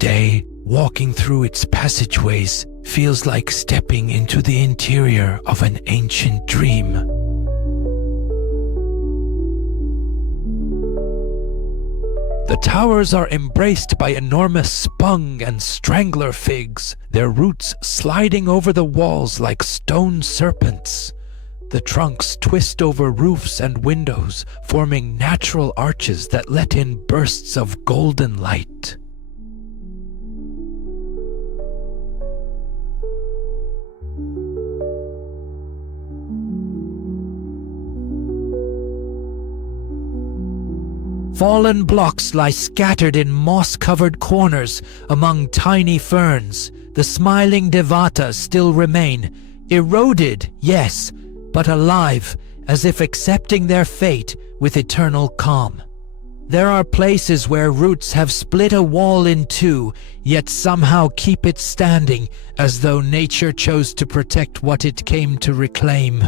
Today, walking through its passageways feels like stepping into the interior of an ancient dream. The towers are embraced by enormous spung and strangler figs, their roots sliding over the walls like stone serpents. The trunks twist over roofs and windows, forming natural arches that let in bursts of golden light. Fallen blocks lie scattered in moss-covered corners among tiny ferns. The smiling devatas still remain, eroded, yes, but alive, as if accepting their fate with eternal calm. There are places where roots have split a wall in two, yet somehow keep it standing, as though nature chose to protect what it came to reclaim.